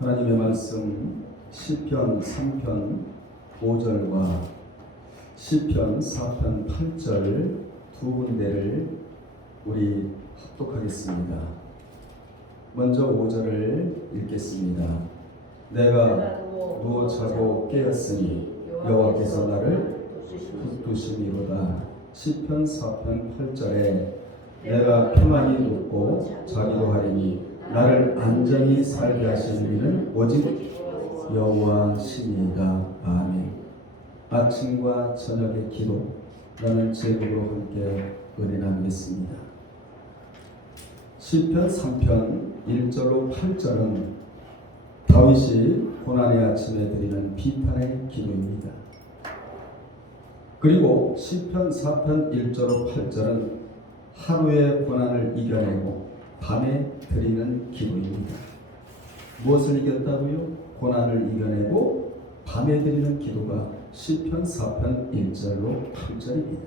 하나님의 말씀 시편 3편 5절과 시편 4편 8절 두 군데를 우리 합독하겠습니다. 먼저 5절을 읽겠습니다. 내가 누워 자고 깨었으니 여호와께서 나를 붙드심이로다. 시편 4편 8절에 내가 평안히 눕고 자기도 하리니 나를 안전히 살게 하시는 이는 오직 여호와시니이다. 아멘. 아침과 저녁의 기도, 나는 제목으로 함께 은혜 나누겠습니다. 시편 3편 1절로 8절은 다윗이 고난의 아침에 드리는 비판의 기도입니다. 그리고 시편 4편 1절로 8절은 하루의 고난을 이겨내고 밤에 드리는 기도입니다. 무엇을 이겼다고요? 고난을 이겨내고 밤에 드리는 기도가 시편 4편 1절로 8절입니다.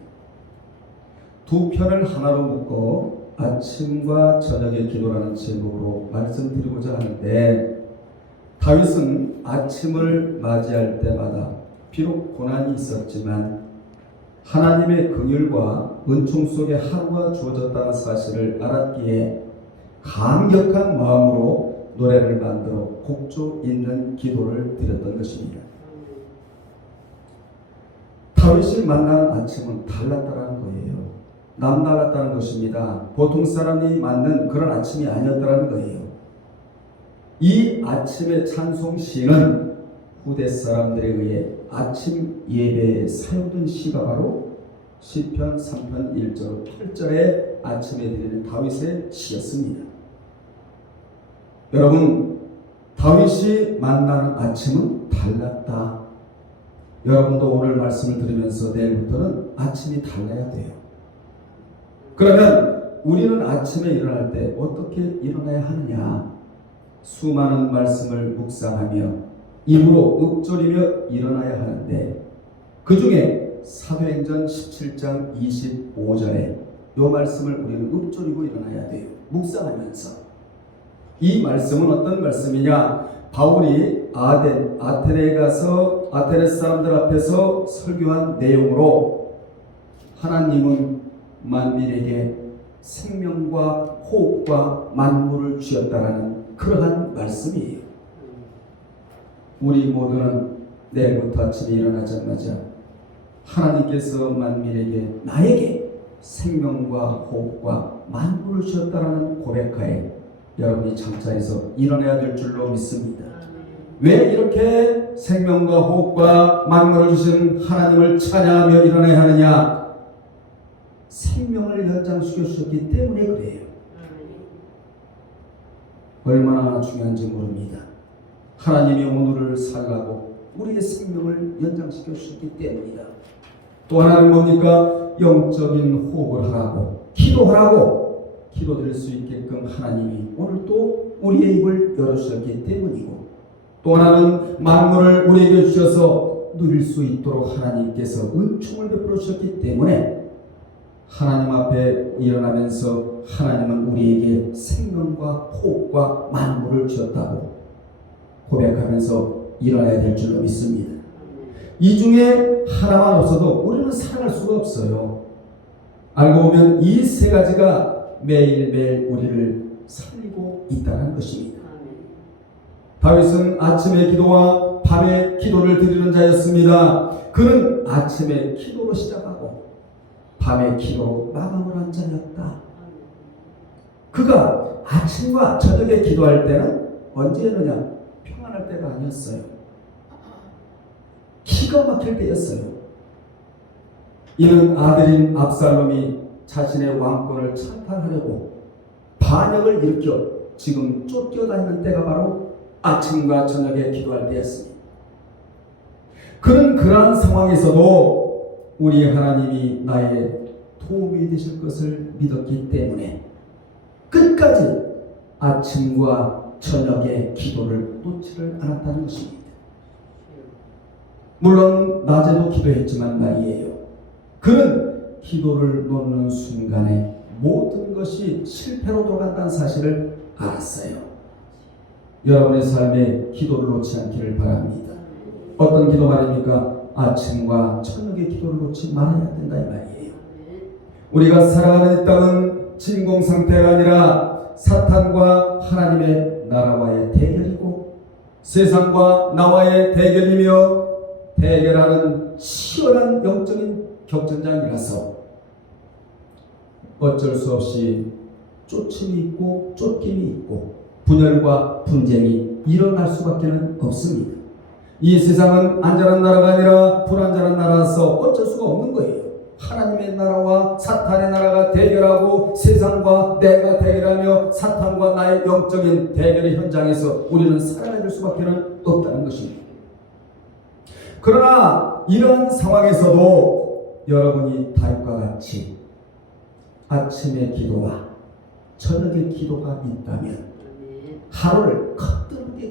두 편을 하나로 묶어 아침과 저녁의 기도라는 제목으로 말씀드리고자 하는데, 다윗은 아침을 맞이할 때마다 비록 고난이 있었지만 하나님의 긍휼과 은총 속에 하루가 주어졌다는 사실을 알았기에 감격한 마음으로 노래를 만들어 곡조 있는 기도를 드렸던 것입니다. 다윗이 만나는 아침은 달랐다는 거예요. 남달랐다는 것입니다. 보통 사람이 맞는 그런 아침이 아니었다는 거예요. 이 아침의 찬송 시는 후대 사람들에 의해 아침 예배에 사용된 시가 바로 시편 3편 1절 8절의 아침에 드리는 다윗의 시였습니다. 여러분, 다윗이 만나는 아침은 달랐다. 여러분도 오늘 말씀을 들으면서 내일부터는 아침이 달라야 돼요. 그러면 우리는 아침에 일어날 때 어떻게 일어나야 하느냐? 수많은 말씀을 묵상하며 입으로 읊조리며 일어나야 하는데, 그 중에 사도행전 17장 25절에 이 말씀을 우리는 읊조리고 일어나야 돼요. 묵상하면서. 이 말씀은 어떤 말씀이냐? 바울이 아테네에 가서 아테네 사람들 앞에서 설교한 내용으로 하나님은 만민에게 생명과 호흡과 만물을 주었다라는 그러한 말씀이에요. 우리 모두는 내일부터 아침에 일어나자마자 하나님께서 만민에게, 나에게 생명과 호흡과 만물을 주었다라는 고백하에 여러분이 잠자리에서 일어나야 될 줄로 믿습니다. 왜 이렇게 생명과 호흡과 만물을 주신 하나님을 찬양하며 일어나야 하느냐? 생명을 연장시켜 주셨기 때문에 그래요. 얼마나 중요한지 모릅니다. 하나님이 오늘을 살라고 우리의 생명을 연장시켜 주셨기 때문이다. 또 하나는 뭡니까? 영적인 호흡을 하라고, 기도하라고, 기도드릴 수 있게끔 하나님이 오늘 또 우리의 입을 열어주셨기 때문이고, 또 하나는 만물을 우리에게 주셔서 누릴 수 있도록 하나님께서 은총을 베풀어 주셨기 때문에 하나님 앞에 일어나면서 하나님은 우리에게 생명과 호흡과 만물을 주었다고 고백하면서 일어나야 될 줄로 믿습니다. 이 중에 하나만 없어도 우리는 살아갈 수가 없어요. 알고 보면 이 세 가지가 매일매일 우리를 살리고 있다는 것입니다. 다윗은 아침의 기도와 밤의 기도를 드리는 자였습니다. 그는 아침의 기도로 시작하고 밤의 기도로 마감을 한 자였다. 그가 아침과 저녁에 기도할 때는 언제였느냐? 평안할 때가 아니었어요. 기가 막힐 때였어요. 이는 아들인 압살롬이 자신의 왕권을 찬탈하려고 반역을 일으켜 지금 쫓겨다니는 때가 바로 아침과 저녁에 기도할 때였습니다. 그는 그러한 상황에서도 우리 하나님이 나의 도움이 되실 것을 믿었기 때문에 끝까지 아침과 저녁의 기도를 놓지를 않았다는 것입니다. 물론 낮에도 기도했지만 말이에요. 그는 기도를 놓는 순간에 모든 것이 실패로 돌아간다는 사실을 알았어요. 여러분의 삶에 기도를 놓지 않기를 바랍니다. 어떤 기도 말입니까? 아침과 저녁의 기도를 놓지 말아야 된다 이 말이에요. 우리가 살아가는 이 땅은 진공 상태가 아니라 사탄과 하나님의 나라와의 대결이고 세상과 나와의 대결이며 대결하는 치열한 영적인 격전장이라서 어쩔 수 없이 쫓음이 있고 쫓김이 있고 분열과 분쟁이 일어날 수밖에 없습니다. 이 세상은 안전한 나라가 아니라 불안전한 나라라서 어쩔 수가 없는 거예요. 하나님의 나라와 사탄의 나라가 대결하고 세상과 내가 대결하며 사탄과 나의 영적인 대결의 현장에서 우리는 살아야 될 수밖에 없다는 것입니다. 그러나 이런 상황에서도 여러분이 다윗과 같이 아침의 기도와 저녁의 기도가 있다면 하루를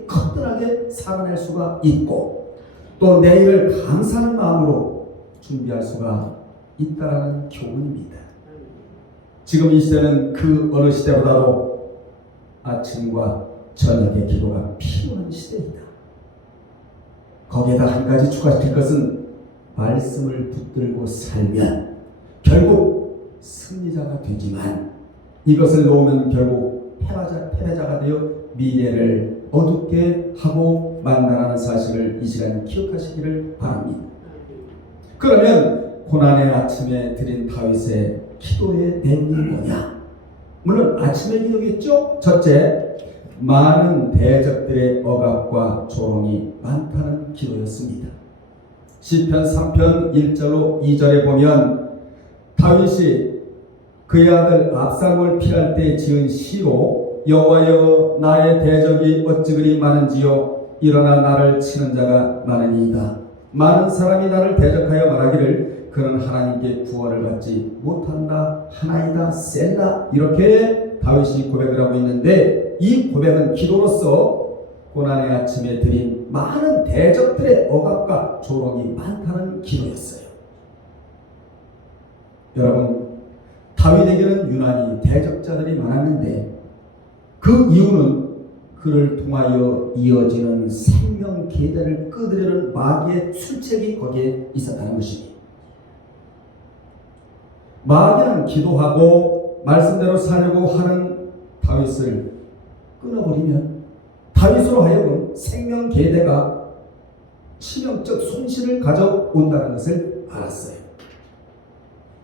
커다랗게 살아낼 수가 있고 또 내일을 감사하는 마음으로 준비할 수가 있다라는 교훈입니다. 지금 이 시대는 그 어느 시대보다도 아침과 저녁의 기도가 필요한 시대이다. 거기에다 한 가지 추가시킬 것은 말씀을 붙들고 살면 결국 승리자가 되지만 이것을 놓으면 결국 패배자가 되어 미래를 어둡게 하고 만나라는 사실을 이 시간 기억하시기를 바랍니다. 그러면 고난의 아침에 드린 다윗의 기도의 내용이 뭐냐? 물론 아침의 기도겠죠? 첫째, 많은 대적들의 억압과 조롱이 많다는 기도였습니다. 시편 3편 1절로 2절에 보면 다윗이 그의 아들 압살롬을 피할 때 지은 시로 여호와여 나의 대적이 어찌 그리 많은지요 일어나 나를 치는 자가 많으니이다. 많은 사람이 나를 대적하여 말하기를 그는 하나님께 구원을 받지 못한다 하나이다 셀라 이렇게 다윗이 고백을 하고 있는데 이 고백은 기도로서 고난의 아침에 드린 많은 대적들의 억압과 조롱이 많다는 기도였어요. 여러분 다윗에게는 유난히 대적자들이 많았는데 그 이유는 그를 통하여 이어지는 생명 계대를 끊으려는 마귀의 술책이 거기에 있었다는 것입니다. 마귀는 기도하고 말씀대로 살려고 하는 다윗을 끊어버리면 다윗으로 하여금 생명 계대가 치명적 손실을 가져온다는 것을 알았어요.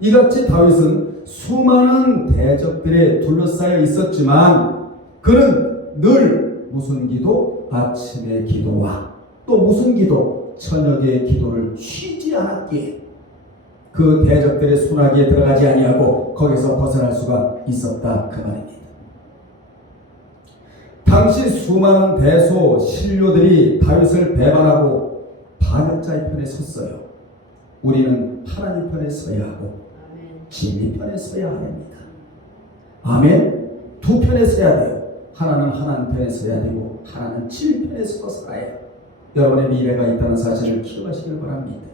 이같이 다윗은 수많은 대적들에 둘러싸여 있었지만 그는 늘 무슨 기도? 아침의 기도와 또 무슨 기도? 저녁의 기도를 쉬지 않았기에 그 대적들의 손아귀에 들어가지 아니하고 거기서 벗어날 수가 있었다 그 말입니다. 당시 수많은 대소 신료들이 다윗을 배반하고 반역자의 편에 섰어요. 우리는 하나님 편에 서야 하고 진리 편에 서야 합니다. 아멘. 두 편에 서야 돼요. 하나는 하나님 편에 서야 되고 하나는 진리 편에 서서 살아야 해요. 여러분의 미래가 있다는 사실을 기억하시길 바랍니다.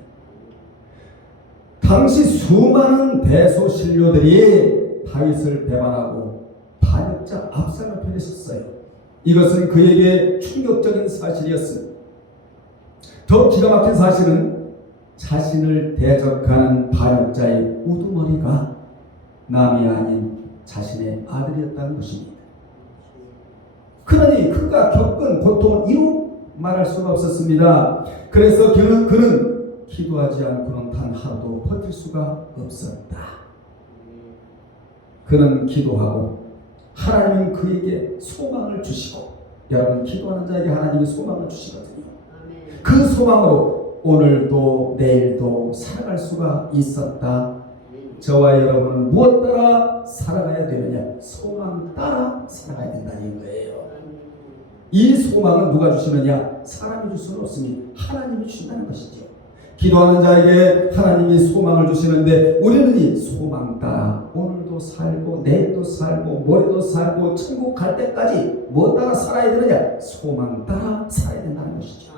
당시 수많은 대소신료들이 다윗을 배반하고 반역자 압살롬 편에 섰어요. 이것은 그에게 충격적인 사실이었습니다. 더 기가 막힌 사실은 자신을 대적하는 반역자의 우두머리가 남이 아닌 자신의 아들이었다는 것입니다. 그러니 그가 겪은 고통을 이루 말할 수가 없었습니다. 그래서 그는 기도하지 않고는 단 하루도 버틸 수가 없었다. 그는 기도하고 하나님은 그에게 소망을 주시고 여러분 기도하는 자에게 하나님이 소망을 주시거든요. 그 소망으로 오늘도 내일도 살아갈 수가 있었다. 저와 여러분은 무엇 따라 살아가야 되느냐? 소망 따라 살아가야 된다는 거예요. 이 소망은 누가 주시느냐? 사람이 줄 수는 없습니다. 하나님이 주신다는 것이죠. 기도하는 자에게 하나님이 소망을 주시는데 우리는 이 소망 따라 오늘도 살고 내일도 살고 모레도 살고 천국 갈 때까지 무엇 따라 살아야 되느냐? 소망 따라 살아야 된다는 것이죠.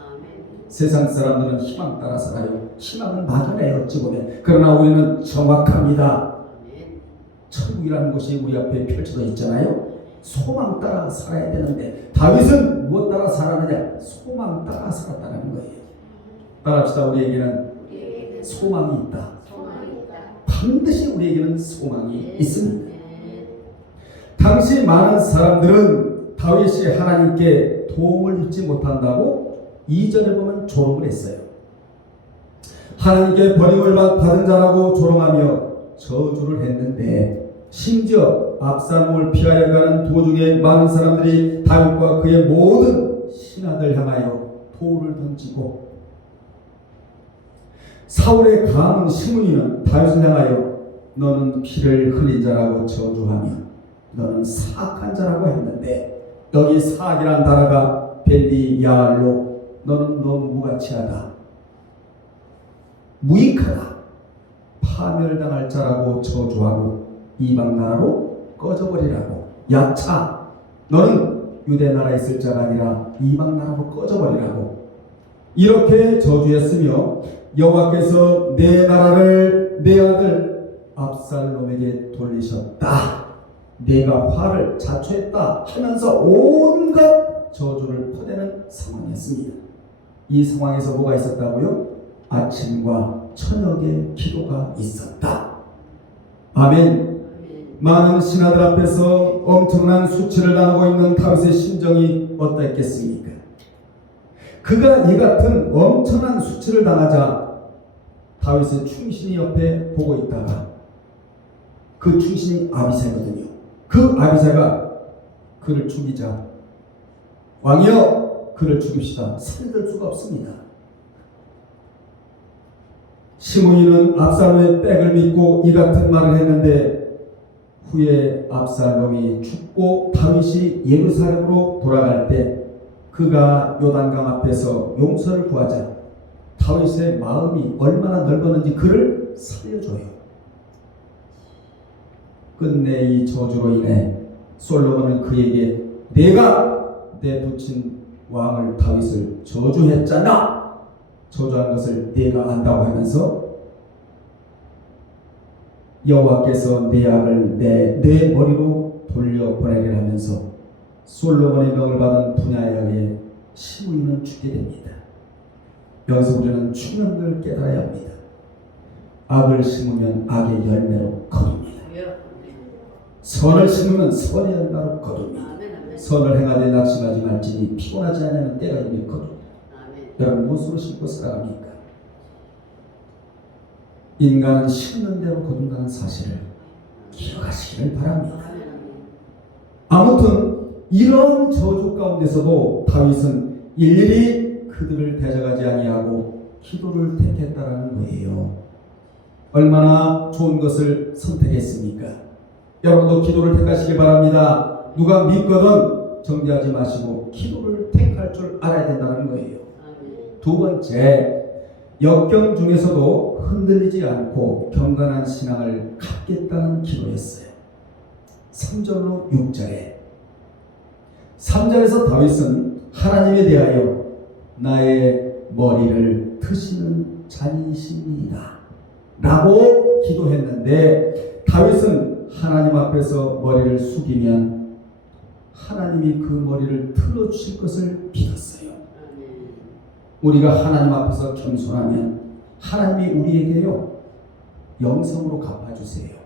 세상 사람들은 희망 따라 살아요. 희망은 막연해요 어찌 보면. 그러나 우리는 정확합니다. 천국이라는 것이 우리 앞에 펼쳐져 있잖아요. 소망 따라 살아야 되는데 다윗은 무엇 따라 살았느냐? 소망 따라 살았다는 거예요. 따라합시다. 우리에게는 소망이 있다. 반드시 우리에게는 소망이 있습니다. 당시 많은 사람들은 다윗이 하나님께 도움을 입지 못한다고 이전에 보면 조롱을 했어요. 하나님께 버림을 받은 자라고 조롱하며 저주를 했는데 심지어 압살롬을 피하여 가는 도중에 많은 사람들이 다윗과 그의 모든 신하들 향하여 돌을 던지고 사울의 가문 시므이는 다윗을 향하여 너는 피를 흘린 자라고 저주하며 너는 사악한 자라고 했는데 여기 사악이란 단어가 벨리야알로 너는 너무 무가치하다, 무익하다, 파멸당할 자라고 저주하고 이방 나라로 꺼져버리라고, 야차 너는 유대 나라에 있을 자가 아니라 이방 나라로 꺼져버리라고 이렇게 저주했으며 여호와께서 내 나라를 내 아들 압살롬에게 돌리셨다, 내가 화를 자초했다 하면서 온갖 저주를 퍼대는 상황이었습니다. 이 상황에서 뭐가 있었다고요? 아침과 저녁에 기도가 있었다. 아멘. 많은 신하들 앞에서 엄청난 수치를 당하고 있는 다윗의 심정이 어떠했겠습니까? 그가 이 같은 엄청난 수치를 당하자 다윗의 충신이 옆에 보고 있다가 그 충신이 아비새거든요. 그 아비새가 그를 죽이자 왕이여 그를 죽입시다. 살려둘 수가 없습니다. 시므이는 압살롬의 백을 믿고 이 같은 말을 했는데 후에 압살롬이 죽고 다윗이 예루살렘으로 돌아갈 때 그가 요단강 앞에서 용서를 구하자 다윗의 마음이 얼마나 넓었는지 그를 살려줘요. 끝내 이 저주로 인해 솔로몬은 그에게 내가 내 부친 왕을 다윗을 저주했잖아, 저주한 것을 내가 안다고 하면서 여호와께서 내 악을 내 머리로 돌려보내리라 하면서 솔로몬의 명을 받은 분야에 의해 시므이는 죽게 됩니다. 여기서 우리는 중요한 걸 깨달아야 합니다. 악을 심으면 악의 열매로 거둡니다. 선을 심으면 선의 열매로 거둡니다. 선을 행하되 낙심하지 말지니 피곤하지 않으면 때가 이미 거둡니다. 여러분 무엇으로 심고 살아갑니까? 인간은 심는 대로 거둔다는 사실을 기억하시기를 바랍니다. 아무튼 이런 저주 가운데서도 다윗은 일일이 그들을 대적하지 아니하고 기도를 택했다라는 거예요. 얼마나 좋은 것을 선택했습니까? 여러분도 기도를 택하시기 바랍니다. 누가 믿거든 정죄하지 마시고 기도를 택할 줄 알아야 된다는 거예요. 두 번째, 역경 중에서도 흔들리지 않고 경건한 신앙을 갖겠다는 기도였어요. 3절로 6절에 3절에서 다윗은 하나님에 대하여 나의 머리를 드시는 자이십니다 라고 기도했는데 다윗은 하나님 앞에서 머리를 숙이면 하나님이 그 머리를 틀어주실 것을 믿었어요. 우리가 하나님 앞에서 겸손하면 하나님이 우리에게요 영성으로 갚아주세요.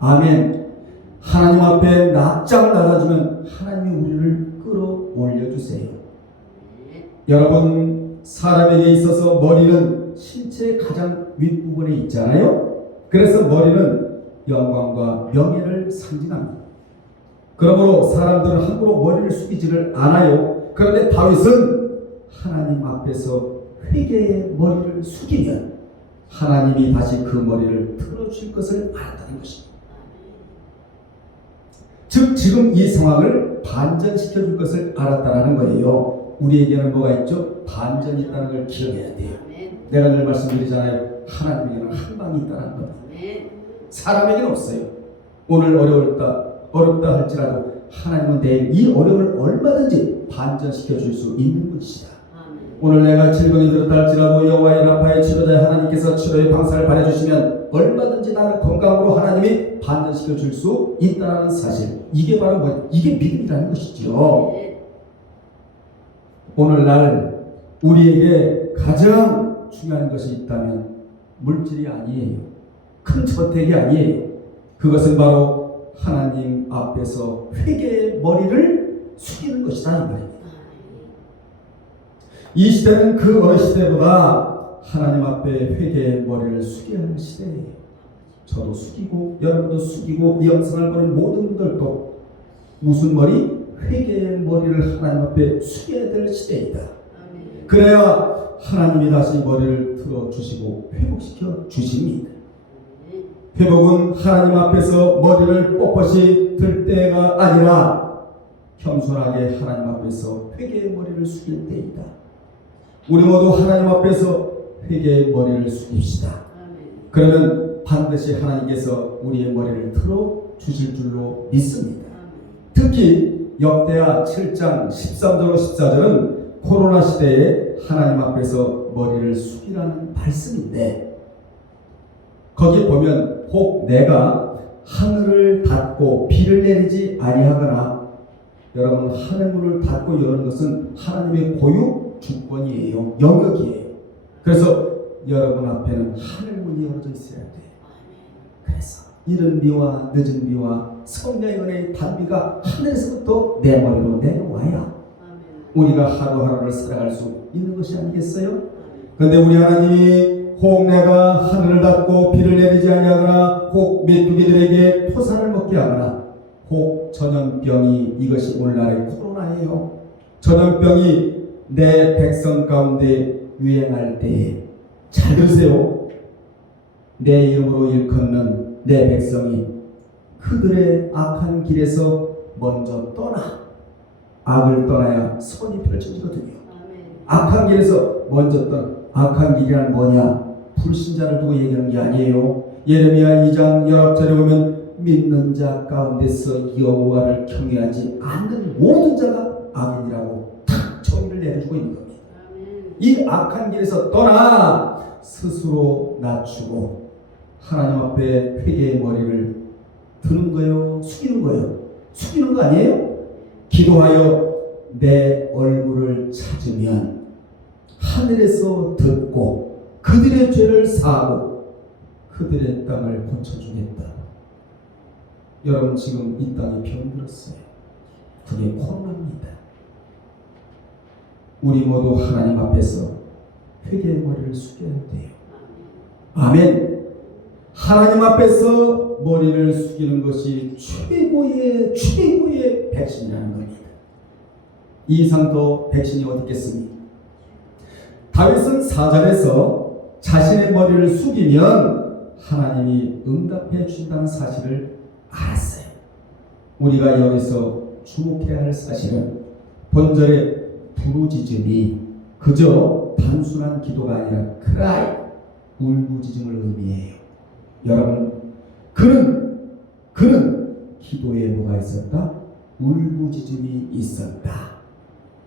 아멘. 하나님 앞에 납작 낮아주면 하나님이 우리를 끌어올려주세요. 여러분, 사람에게 있어서 머리는 신체의 가장 윗부분에 있잖아요. 그래서 머리는 영광과 명예를 상징합니다. 그러므로 사람들은 함부로 머리를 숙이지를 않아요. 그런데 다윗은 하나님 앞에서 회개의 머리를 숙이면 하나님이 다시 그 머리를 틀어주실 것을 알았다는 것입니다. 즉 지금 이 상황을 반전시켜 줄 것을 알았다는 거예요. 우리에게는 뭐가 있죠? 반전이 있다는 걸 기억해야 돼요. 내가 늘 말씀드리잖아요. 하나님에게는 한 방이 있다는 겁니다. 사람에게는 없어요. 오늘 어렵다 할지라도 하나님은 내일 이 어려움을 얼마든지 반전시켜 줄 수 있는 분이시다. 오늘 내가 질병이 들었다 할지라도 여호와의 라파의 치료자의 하나님께서 치료의 방사를 발해주시면 얼마든지 나를 건강으로 하나님이 반전시켜 줄 수 있다는 사실, 이게 바로 뭐 이게 믿음이라는 것이죠. 오늘날 우리에게 가장 중요한 것이 있다면 물질이 아니에요. 큰 저택이 아니에요. 그것은 바로 하나님 앞에서 회개의 머리를 숙이는 것이다 이 말입니다. 이 시대는 그 어느 시대보다 하나님 앞에 회개의 머리를 숙여야 하는 시대예요. 저도 숙이고 여러분도 숙이고 이 영상을 보는 모든 분들도 무슨 머리? 회개의 머리를 하나님 앞에 숙여야 될 시대이다. 그래야 하나님이 다시 머리를 들어주시고 회복시켜 주십니다. 회복은 하나님 앞에서 머리를 뻣뻣이 들 때가 아니라 겸손하게 하나님 앞에서 회개의 머리를 숙일 때이다. 우리 모두 하나님 앞에서 회개의 머리를 숙입시다. 그러면 반드시 하나님께서 우리의 머리를 들어주실 줄로 믿습니다. 특히 역대하 7장 13절로 14절은 코로나 시대에 하나님 앞에서 머리를 숙이라는 말씀인데, 거기 보면 혹 내가 하늘을 닫고 비를 내리지 아니하거나, 여러분 하늘문을 닫고 여는 것은 하나님의 고유 주권이에요. 영역이에요. 그래서 여러분 앞에는 하늘문이 열어져 있어야 돼요. 그래서 이른 비와 늦은 비와 성령의 은혜의 단비가 하늘에서부터 내 머리로 내려와야 우리가 하루하루를 살아갈 수 있는 것이 아니겠어요? 그런데 우리 하나님이 혹 내가 하늘을 닫고 비를 내리지 아니하거나, 혹 메뚜기들에게 토사를 먹게 하거나, 혹 전염병이, 이것이 오늘날의 코로나예요. 전염병이 내 백성 가운데 유행할 때에, 잘 들으세요. 내 이름으로 일컫는 내 백성이 그들의 악한 길에서 먼저 떠나 악을 떠나야 선이 펼쳐지거든요. 악한 길에서 먼저 떠나. 악한 길이란 뭐냐? 불신자를 두고 얘기하는 게 아니에요. 예레미야 2장 19절에 보면 믿는 자 가운데서 여호와를 경외하지 않는 모든 자가 악인이라고 탁 정의를 내려주고 있는 겁니다. 이 악한 길에서 떠나 스스로 낮추고 하나님 앞에 회개의 머리를 드는 거예요? 숙이는 거예요? 숙이는 거 아니에요? 기도하여 내 얼굴을 찾으면 하늘에서 듣고 그들의 죄를 사하고 그들의 땅을 고쳐주겠다. 여러분 지금 이 땅이 병들었어요. 그게 코로나입니다. 우리 모두 하나님 앞에서 회개의 머리를 숙여야 돼요. 아멘. 하나님 앞에서 머리를 숙이는 것이 최고의 백신이라는 겁니다. 이 이상 더 백신이 어디 있겠습니까? 다윗은 4절에서 자신의 머리를 숙이면 하나님이 응답해 주신다는 사실을 알았어요. 우리가 여기서 주목해야 할 사실은 본절의 부르짖음이 그저 단순한 기도가 아니라 크라이, 울부짖음을 의미해요. 여러분, 그는 기도에 뭐가 있었다? 울부짖음이 있었다.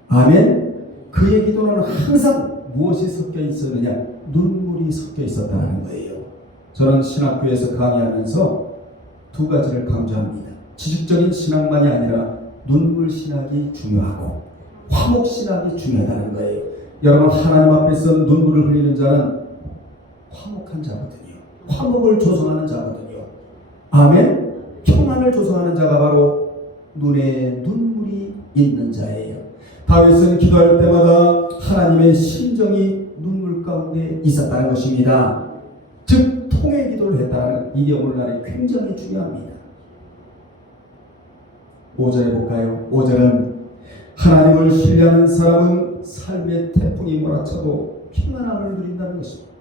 아멘. 그의 기도는 항상 무엇이 섞여 있었느냐? 눈물이 섞여 있었다는 거예요. 저는 신학교에서 강의하면서 두 가지를 강조합니다. 지식적인 신학만이 아니라 눈물 신학이 중요하고 화목 신학이 중요하다는 거예요. 여러분, 하나님 앞에서 눈물을 흘리는 자는 화목한 자거든요. 화목을 조성하는 자거든요. 아멘. 평안을 조성하는 자가 바로 눈에 눈물이 있는 자예요. 다윗은 기도할 때마다 하나님의 심정이 눈물 가운데 있었다는 것입니다. 즉 통의 기도를 했다는, 이게 오늘날에 굉장히 중요합니다. 5절에 볼까요? 5절은 하나님을 신뢰하는 사람은 삶의 태풍이 몰아쳐도 평안함을 누린다는 것입니다.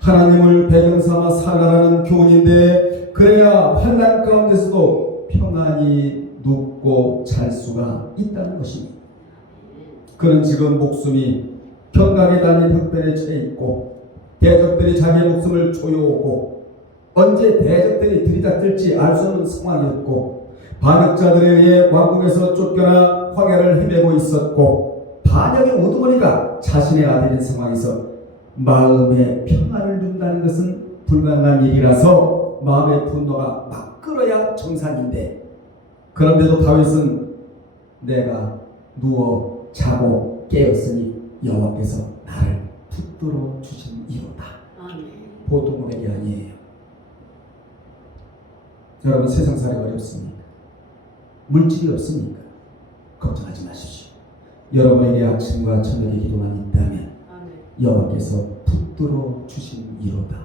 하나님을 배경삼아 살아가는 교훈인데, 그래야 환난 가운데서도 평안히 눕고 잘 수가 있다는 것입니다. 그는 지금 목숨이 경각에 달린 흑변에 처해 있고, 대적들이 자기의 목숨을 조여오고, 언제 대적들이 들이닥칠지 알 수 없는 상황이었고, 반역자들에 의해 왕궁에서 쫓겨나 광야를 헤매고 있었고, 반역의 우두머리가 자신의 아들인 상황에서 마음의 평안을 누린다는 것은 불가능한 일이라서 마음의 분노가 막 끓어야 정상인데, 그런데도 다윗은 내가 누워 자고 깨었으니 여호와께서 나를 붙들어 주신 이로다. 보통 고백이 아니에요. 여러분, 세상살이 어렵습니까? 물질이 없습니까? 걱정하지 마십시오. 여러분에게 아침과 저녁에 기도만 있다면 여호와께서 붙들어 주신 이로다.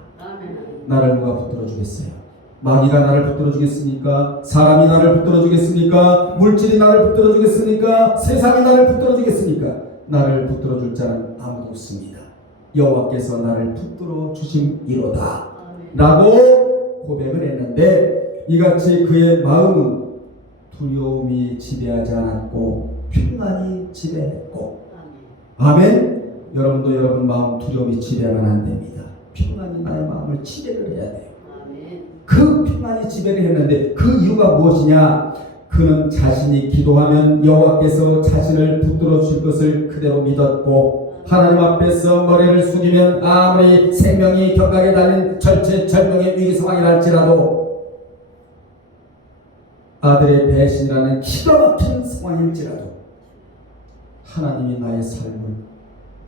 나를 누가 붙들어 주겠어요? 마귀가 나를 붙들어 주겠습니까? 사람이 나를 붙들어 주겠습니까? 물질이 나를 붙들어 주겠습니까? 세상이 나를 붙들어 주겠습니까? 나를 붙들어 줄 자는 아무도 없습니다. 여호와께서 나를 붙들어 주신 이로다 라고 고백을 했는데, 이같이 그의 마음은 두려움이 지배하지 않았고 평안이 지배했고. 아멘. 여러분도 여러분 마음 두려움이 지배하면 안 됩니다. 평안이 나의 마음을 지배를 해야 돼요. 그 평안이 지배를 했는데 그 이유가 무엇이냐? 그는 자신이 기도하면 여호와께서 자신을 붙들어 줄 것을 그대로 믿었고, 하나님 앞에서 머리를 숙이면 아무리 생명이 격하게 달린 절체절명의 위기 상황이랄지라도, 아들의 배신이라는 기가 막힌 상황일지라도 하나님이 나의 삶을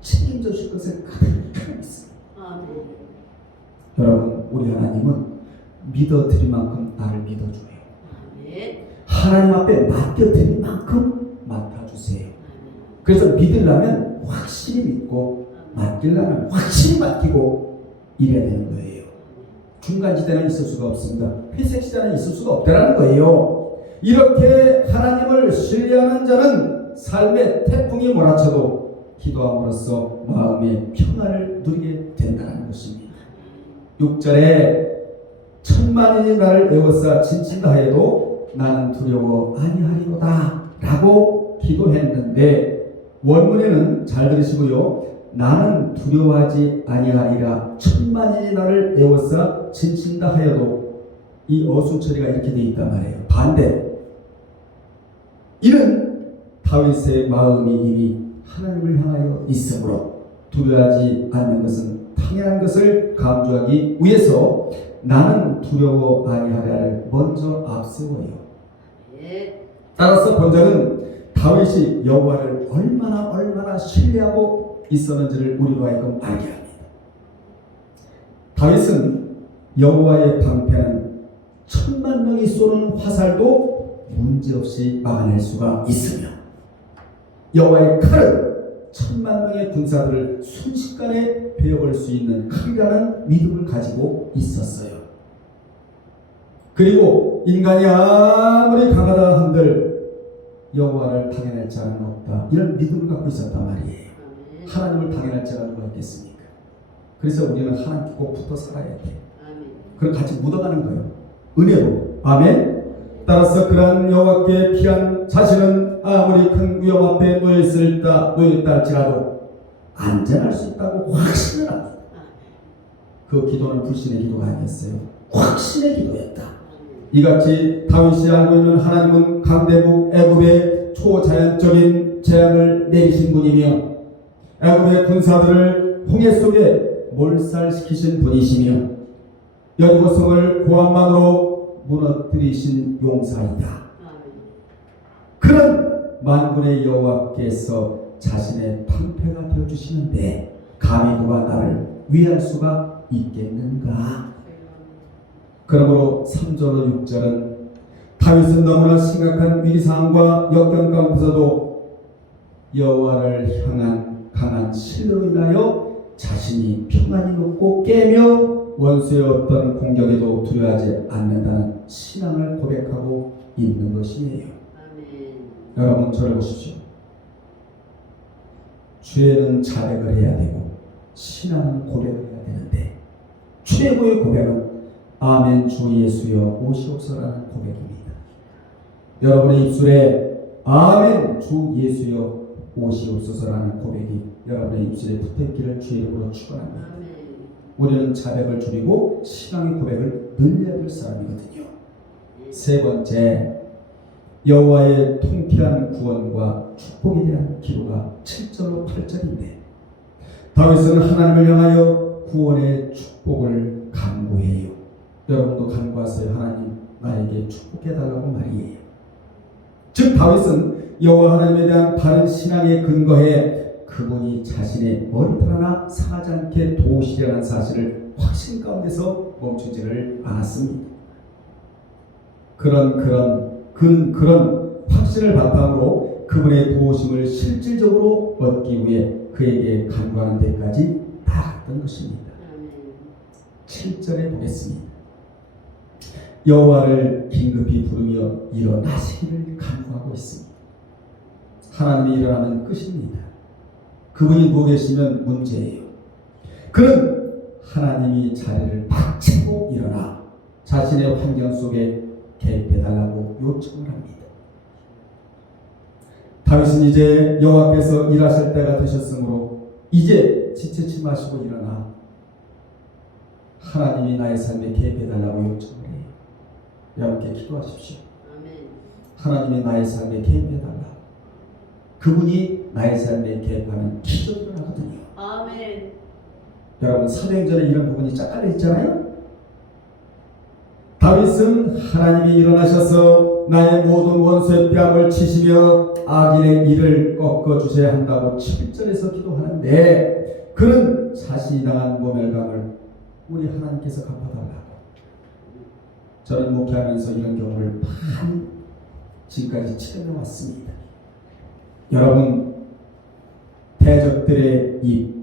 책임져 줄 것을 가득히 믿습니다. 여러분, 우리 하나님은 믿어드릴 만큼 나를 믿어줘요. 하나님 앞에 맡겨드릴 만큼 맡아주세요. 그래서 믿으려면 확실히 믿고 맡기려면 확실히 맡기고 이래야 되는 거예요. 중간지대는 있을 수가 없습니다. 회색지대는 있을 수가 없다는 거예요. 이렇게 하나님을 신뢰하는 자는 삶의 태풍이 몰아쳐도 기도함으로써 마음의 평안을 누리게 된다는 것입니다. 6절에 천만인이 나를 에워싸 진친다 해도 나는 두려워 아니하리로다 라고 기도했는데, 원문에는 잘 들으시고요, 나는 두려워하지 아니하리라 천만인이 나를 에워싸 진친다 하여도, 이 어순 처리가 이렇게 돼 있단 말이에요. 반대. 이는 다윗의 마음이 이미 하나님을 향하여 있으므로 두려워하지 않는 것은 당연한 것을 강조하기 위해서 나는 두려워 아니하리를 먼저 앞세워요. 따라서 본절은 다윗이 여호와를 얼마나 신뢰하고 있었는지를 우리로 하여금 알게 합니다. 다윗은 여호와의 방패는 10,000명이 쏘는 화살도 문제없이 막아낼 수가 있으며, 여호와의 칼은 10,000명의 군사들을 순식간에 베어볼 수 있는 칼이라는 믿음을 가지고 있었어요. 그리고 인간이 아무리 강하다 한들 여호와를 당해낼 자는 없다, 이런 믿음을 갖고 있었단 말이에요. 하나님을 당해낼 자가 누가 있겠습니까? 그래서 우리는 하나님께 꼭 붙어 살아야 돼. 그럼 같이 묻어가는 거예요. 은혜로. 아멘. 따라서 그러한 여호와께 피한 자신은 아무리 큰 위험 앞에 놓여있다 할지라도 안전할 수 있다고 확신을 합니다. 그 기도는 불신의 기도가 아니었어요. 확신의 기도였다. 이같이 다윗이 알고 있는 하나님은 강대국 애굽의 초자연적인 재앙을 내리신 분이며, 애굽의 군사들을 홍해 속에 몰살시키신 분이시며, 여리고성을 고함만으로 무너뜨리신 용사이다. 그런 만군의 여호와께서 자신의 방패가 되어주시는데 감히 누가 나를 위할 수가 있겠는가? 그러므로 3절로 6절은 다윗은 너무나 심각한 위기상황과 역경 가운데서도 여호와를 향한 강한 신뢰로 인하여 자신이 평안히 눕고 깨며 원수의 어떤 공격에도 두려워하지 않는다는 신앙을 고백하고 있는 것이에요. 여러분, 저를 보십시오. 죄는 자백을 해야 되고 신앙은 고백을 해야 되는데, 최고의 고백은 아멘 주 예수여 오시옵소서라는 고백입니다. 여러분의 입술에 아멘 주 예수여 오시옵소서라는 고백이 여러분의 입술에 붙어있기를 주의 이름으로 축원합니다. 우리는 자백을 줄이고 신앙의 고백을 늘려야 될 사람이거든요. 세 번째, 여호와의 통쾌한 구원과 축복에 대한 기도가 7절로 8절인데, 다윗은 하나님을 향하여 구원의 축복을 간구해요. 여러분도 간구하세요. 하나님 나에게 축복해달라고 말이에요. 즉 다윗은 여호와 하나님에 대한 바른 신앙의 근거에 그분이 자신의 머리털 하나 상하지 않게 도우시리라는 사실을 확신 가운데서 멈추지를 않았습니다. 그런 확신을 바탕으로 그분의 도우심을 실질적으로 얻기 위해 그에게 간구하는 데까지 나아갔던 것입니다. 7절에 보겠습니다. 여호와를 긴급히 부르며 일어나시기를 간구하고 있습니다. 하나님이 일어나면 끝입니다. 그분이 누워 계시면 문제예요. 그는 하나님이 자리를 박치고 일어나 자신의 환경 속에 개입해달라고 요청을 합니다. 다윗은 이제 여호와께서 일하실 때가 되셨으므로 이제 지체치 마시고 일어나 하나님이 나의 삶에 개입해달라고 요청을 해요. 여러분께 기도하십시오. 하나님이 나의 삶에 개입해달라. 그분이 나의 삶에 개입하는 기적이 일어나거든요. 아멘. 여러분 사도행전에 이런 부분이 쫙 깔려 있잖아요. 다윗은 하나님이 일어나셔서 나의 모든 원수의 뺨을 치시며 악인의 이를 꺾어주셔야 한다고 7절에서 기도하는데 그는 자신이 당한 모멸감을 우리 하나님께서 갚아달라고. 저는 목회하면서 이런 경우를 많이 지금까지 체험해 왔습니다. 여러분 대적들의 입,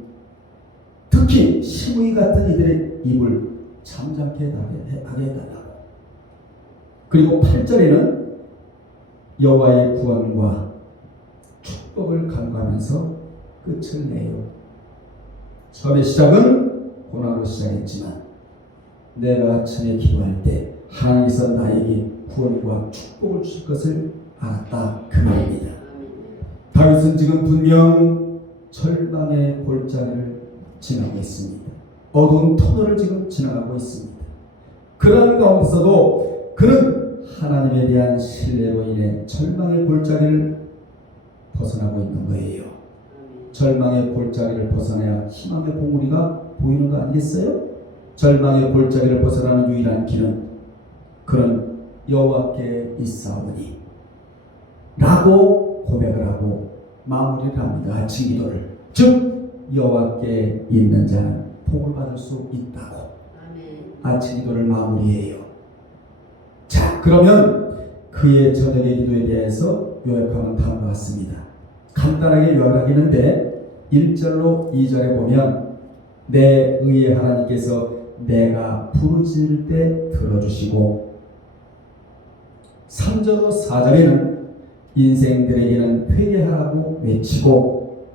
특히 시므이 같은 이들의 입을 잠잠케 하게 해달라고. 그리고 8절에는 여호와의 구원과 축복을 간구하면서 끝을 내요. 처음에 시작은 고난으로 시작했지만 내가 아침에 기도할 때 하나님께서 나에게 구원과 축복을 주실 것을 알았다 그 말입니다. 다윗은 지금 분명 절망의 골짜기를 지나고 있습니다. 어두운 터널을 지금 지나가고 있습니다. 그런 가운데서도 그는 하나님에 대한 신뢰로 인해 절망의 골짜기를 벗어나고 있는 거예요. 절망의 골짜기를 벗어나야 희망의 봉우리가 보이는 거 아니겠어요? 절망의 골짜기를 벗어나는 유일한 길은 그런 여호와께 있사오니 라고 고백을 하고 마무리를 합니다. 아침 기도를. 즉 여호와께 있는 자는 복을 받을 수 있다고 아침 기도를 마무리해요. 자, 그러면 그의 저녁의 기도에 대해서 요약하면 다음과 같습니다. 간단하게 요약하겠는데 1절로 2절에 보면 내 의의 하나님께서 내가 부르짖을 때 들어주시고 3절로 4절에는 인생들에게는 회개하라고 외치고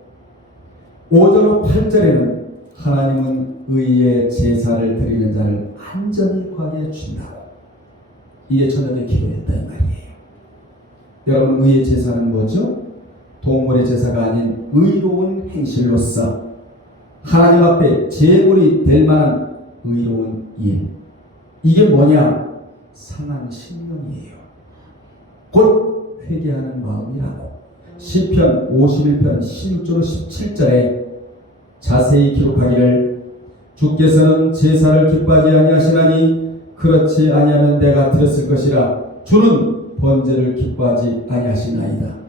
5절로 8절에는 하나님은 의의 제사를 드리는 자를 안전히 가게 해준다고. 이게 저녁의 기도였단 말이에요. 여러분 의의 제사는 뭐죠? 동물의 제사가 아닌 의로운 행실로서 하나님 앞에 제물이 될 만한 의로운 일. 이게 뭐냐? 상한 심령이에요. 곧 회개하는 마음이라고. 시편 51편 16절 17절에 자세히 기록하기를 주께서는 제사를 기뻐하지 아니하시나니 그렇지 아니하면 내가 드렸을 것이라. 주는 번제를 기뻐하지 아니하시나이다.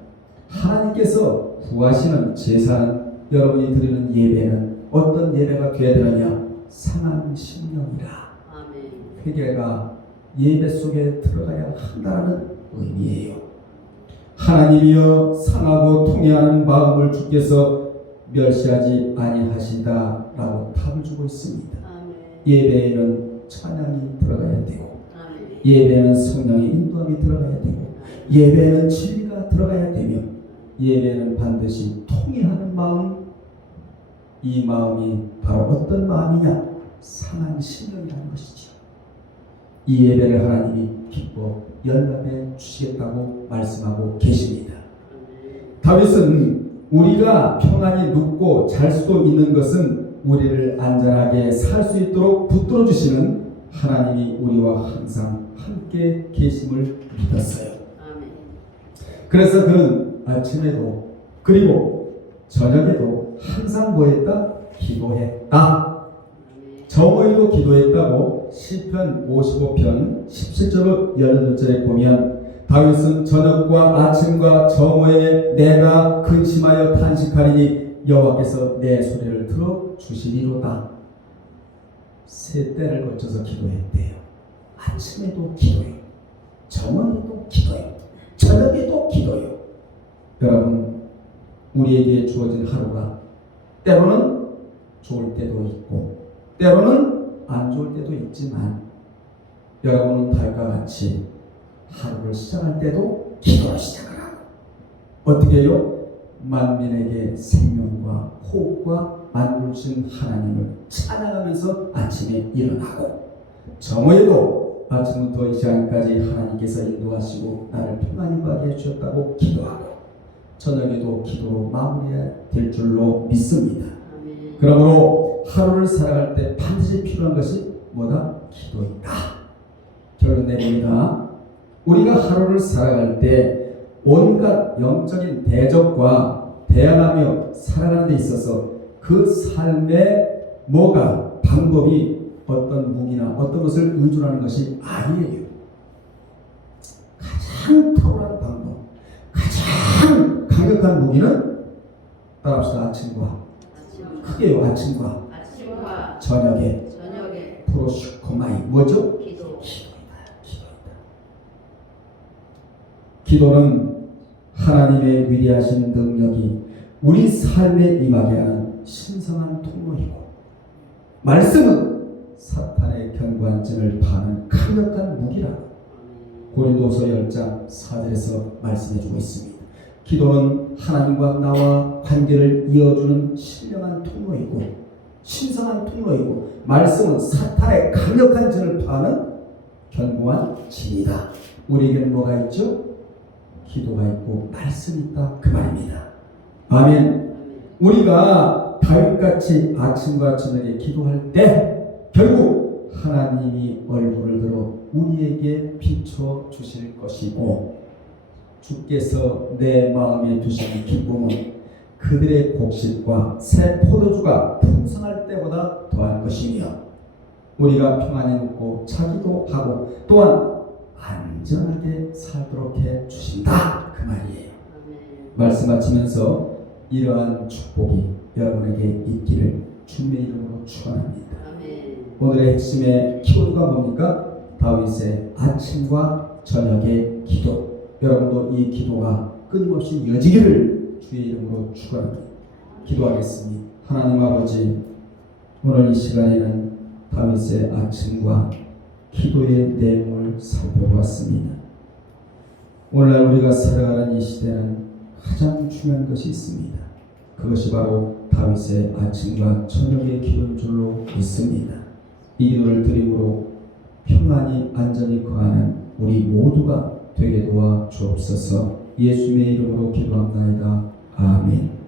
하나님께서 구하시는 제사는 여러분이 드리는 예배는 어떤 예배가 되어야 되느냐? 상한 심령이라. 회개가 예배 속에 들어가야 한다는 의미예요. 하나님이여 상하고 통회하는 마음을 주께서 멸시하지 아니하시다라고 답을 주고 있습니다. 예배에는 찬양이 들어가야 되고 예배에는 성령의 인도함이 들어가야 되고 예배에는 진리가 들어가야 되며 예배는 반드시 통회하는 마음. 이 마음이 바로 어떤 마음이냐? 상한 심령이라는 것이죠. 이 예배를 하나님이 기뻐 연락해 주시겠다고 말씀하고 계십니다. 다윗은 우리가 평안히 눕고 잘 수도 있는 것은 우리를 안전하게 살 수 있도록 붙들어 주시는 하나님이 우리와 항상 함께 계심을 믿었어요. 그래서 그는 아침에도 그리고 저녁에도 항상 뭐 했다? 기도했다. 정오에도 기도했다고 시편 55편 17절로 18절에 보면 다윗은 저녁과 아침과 정오에 내가 근심하여 탄식하리니 여호와께서 내 소리를 들어 주시리로다. 세 때를 거쳐서 기도했대요. 아침에도 기도해요. 정오에도 기도해요. 저녁에도 기도해요. 여러분, 우리에게 주어진 하루가 때로는 좋을 때도 있고 때로는 안 좋을 때도 있지만 여러분은 다윗과 같이 하루를 시작할 때도 기도로 시작을 하고 어떻게 해요? 만민에게 생명과 호흡과 만물 주신 하나님을 찬양하면서 아침에 일어나고 정오에도 아침부터 이 시간까지 하나님께서 인도하시고 나를 평안히 가게 해주셨다고 기도하고 저녁에도 기도로 마무리될 줄로 믿습니다. 그러므로 하루를 살아갈 때 반드시 필요한 것이 뭐다? 기도이다. 결론 내립니다. 우리가 하루를 살아갈 때 온갖 영적인 대적과 대항하며 살아가는 데 있어서 그 삶의 뭐가 방법이 어떤 무기나 어떤 것을 의존하는 것이 아니에요. 가장 탁월한 방법, 가장 강력한 무기는 따라합시다. 아침과 크게요. 아침과 저녁에 프로슈코마이 뭐죠? 기도는 하나님의 위대하신 능력이 우리 삶에 임하게 하는 신성한 통로이고 말씀은 사탄의 견고한 진을 파는 강력한 무기라고 고린도서 10장 4절에서 말씀해주고 있습니다. 기도는 하나님과 나와 관계를 이어주는 신령한 통로이고 신성한 통로이고 말씀은 사탄의 강력한 진을 파는 견고한 진이다. 우리에게는 뭐가 있죠? 기도가 있고 말씀이 있다 그 말입니다. 아멘. 우리가 다윗같이 아침과 저녁에 기도할 때 결국 하나님이 얼굴을 들어 우리에게 비춰 주실 것이고 주께서 내 마음에 두신 기쁨은 그들의 곡식과 새 포도주가 풍성할 때보다 더할 것이며 우리가 평안히 먹고 자기도 하고 또한 안전하게 살도록 해 주신다 그 말이에요. 말씀 마치면서 이러한 축복이 여러분에게 있기를 주님의 이름으로 축원합니다. 오늘의 핵심의 키워드가 뭡니까? 다윗의 아침과 저녁의 기도. 여러분도 이 기도가 끊임없이 이어지기를 주의 이름으로 축원합니다. 기도하겠습니다. 하나님 아버지, 오늘 이 시간에는 다윗의 아침과 기도의 내용을 살펴보았습니다. 오늘날 우리가 살아가는 이 시대는 가장 중요한 것이 있습니다. 그것이 바로 다윗의 아침과 저녁의 기도인 줄로 믿습니다. 이 기도를 드림으로 평안히 안전히 거하는 우리 모두가 되게 도와 주옵소서. 예수님의 이름으로 기도합나이다. 아멘.